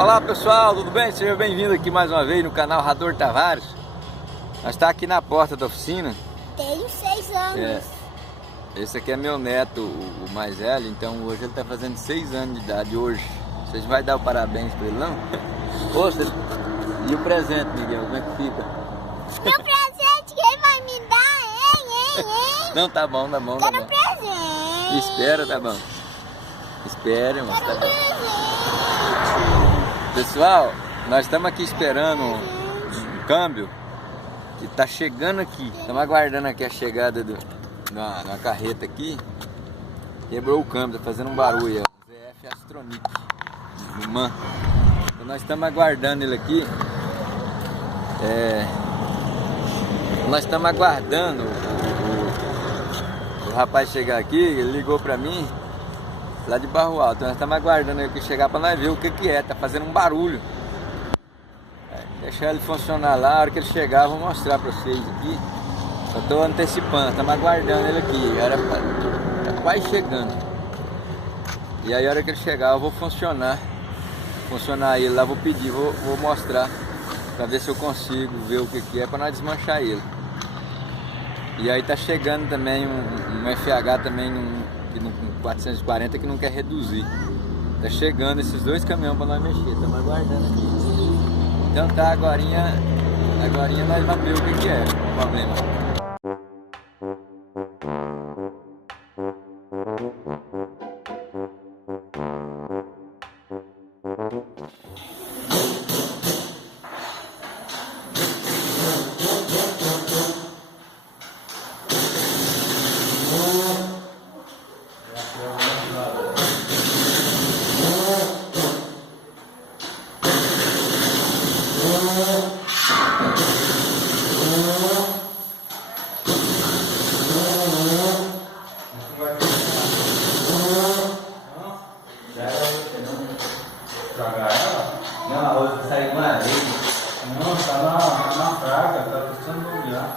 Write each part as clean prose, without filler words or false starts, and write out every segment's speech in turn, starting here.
Olá pessoal, tudo bem? Seja bem-vindo aqui mais uma vez no canal Rador Tavares. Nós estamos aqui na porta da oficina. Tenho 6 anos. Esse aqui é meu neto, o mais velho, então hoje ele está fazendo 6 anos de idade hoje. Vocês vão dar o parabéns para ele, não? E o presente, Miguel, como é que fica? Meu presente, quem vai me dar, hein? Não, tá bom, tá bom, tá Quero bom. presente. Espera, tá bom. Espere, mas tá Quero bom. presente. Pessoal, nós estamos aqui esperando um câmbio que tá chegando aqui. Estamos aguardando aqui a chegada na carreta aqui. Quebrou o câmbio, tá fazendo um barulho. ZF Astronic, do MAN. Então nós estamos aguardando ele aqui. Nós estamos aguardando o rapaz chegar aqui. Ele ligou pra mim lá de Barro Alto. Nós estamos aguardando ele chegar para nós ver o que é. Tá fazendo um barulho. Deixar ele funcionar lá. A hora que ele chegar eu vou mostrar para vocês aqui. Só estou antecipando, estamos aguardando ele aqui. Tá quase chegando. E aí a hora que ele chegar eu vou funcionar ele lá, vou pedir, vou mostrar para ver se eu consigo ver o que é para nós desmanchar ele. E aí tá chegando também um FH também no 440 que não quer reduzir. Tá chegando esses dois caminhões para nós mexer, estamos aguardando aqui. Então tá, agorinha nós vamos ver o que é o problema. Não, a outra saiu uma areia. Não, tá na praga, tá precisando bombear.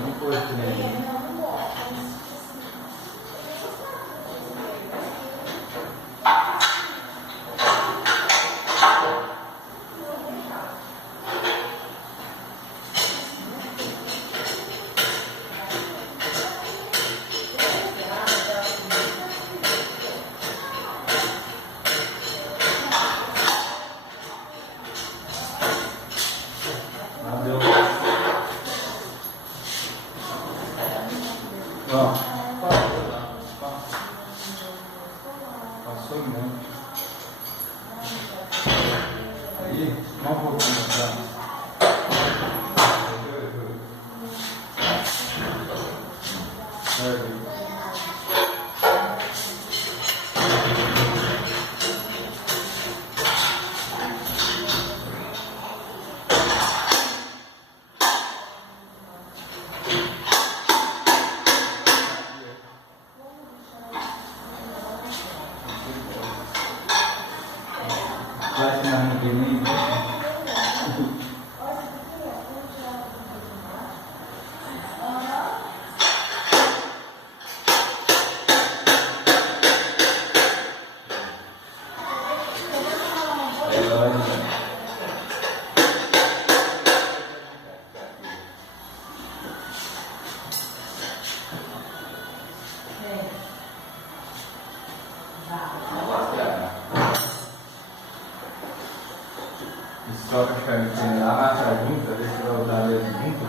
Não foi aqui, né? Passou mesmo. Aí, um pouquinho pra... Vai ser na troca a chave que tem lá, mata junto, pra ver se vai usar mesmo junto.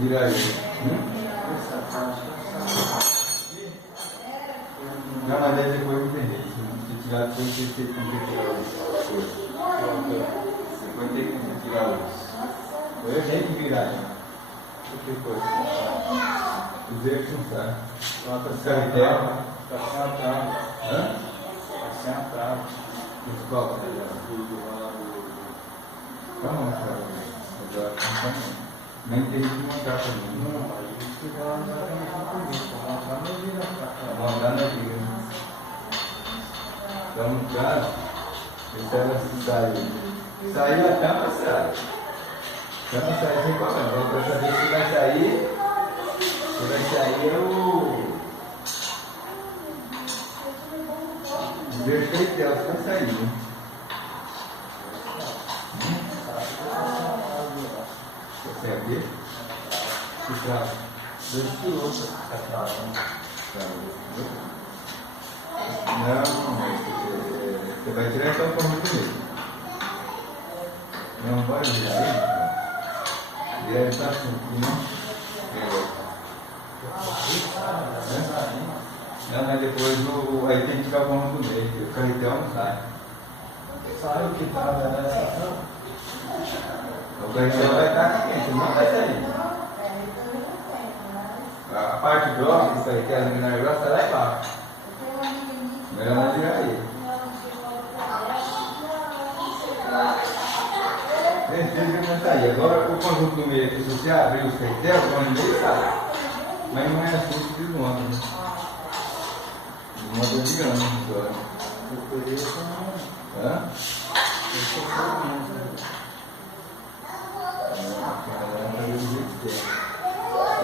Vira aí. Não, mas aí depois eu entendi. Se tirar depois, você tem que tirar as coisas. Depois tem que tirar os. Eu tenho que virar. O que foi? Os erros não saem. Nota certa. Está sem a trava. Hã? Está sem a trava. Os copos. Calma, cara. Nem tem que montar comigo. Não, a gente vai montar comigo. Montar na vida. Então, no caso, eu quero sair. Sair a cama, sai. Eu não saio sem problema. Agora pra saber se vai sair. Se vai sair eu. Vejo que ele tem, se vai sair. Né? Você é o quê? Que prazo? 2 quilos. Não, você vai tirar então o forno comigo. Não pode virar aí? Virar ele tá assim, não, mas depois aí tem que ficar o forno do meio, porque o carretel não sai. Sai o que tá nessa. O carretel vai estar aqui quente, não vai sair. A parte grossa do carretel, a minério grossa, lá embaixo. Melhor não virar ele. Ele vai sair. Agora o conjunto do meio, se você abrir os carretel, o conjunto dele sai. Mas não é assim que desmonta, né? Desmonta de grande agora. Hã?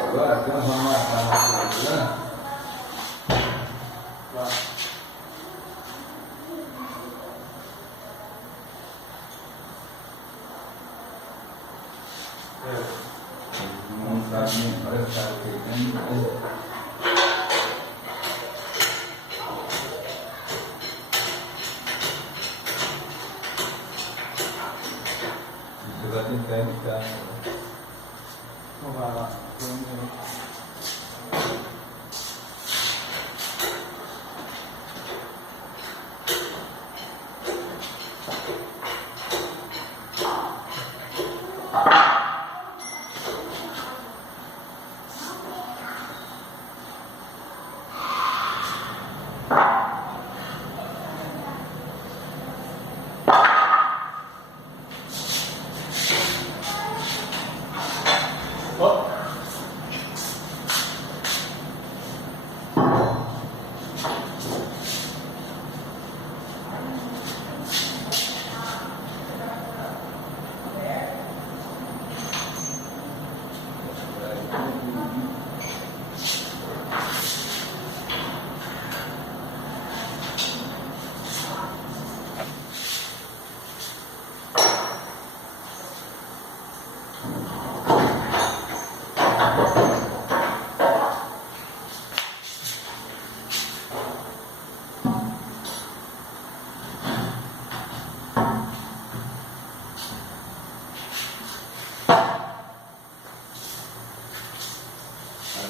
Agora nós vamos marcar na programa. Não sabe nem olha o cara que ele tem. Você vai tentar evitar. Então vai lá.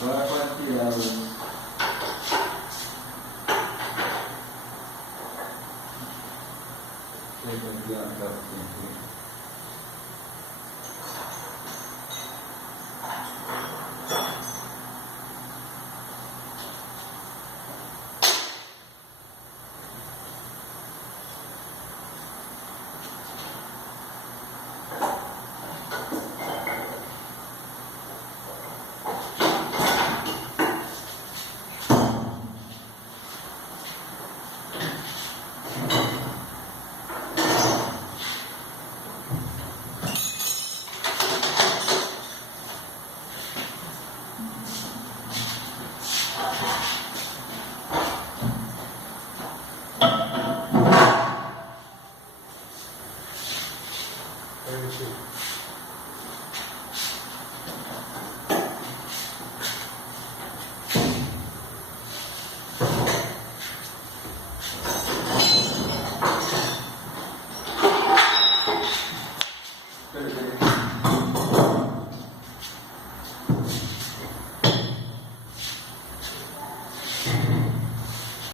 Agora pode tirar o... Pega aqui uma calcinha aqui.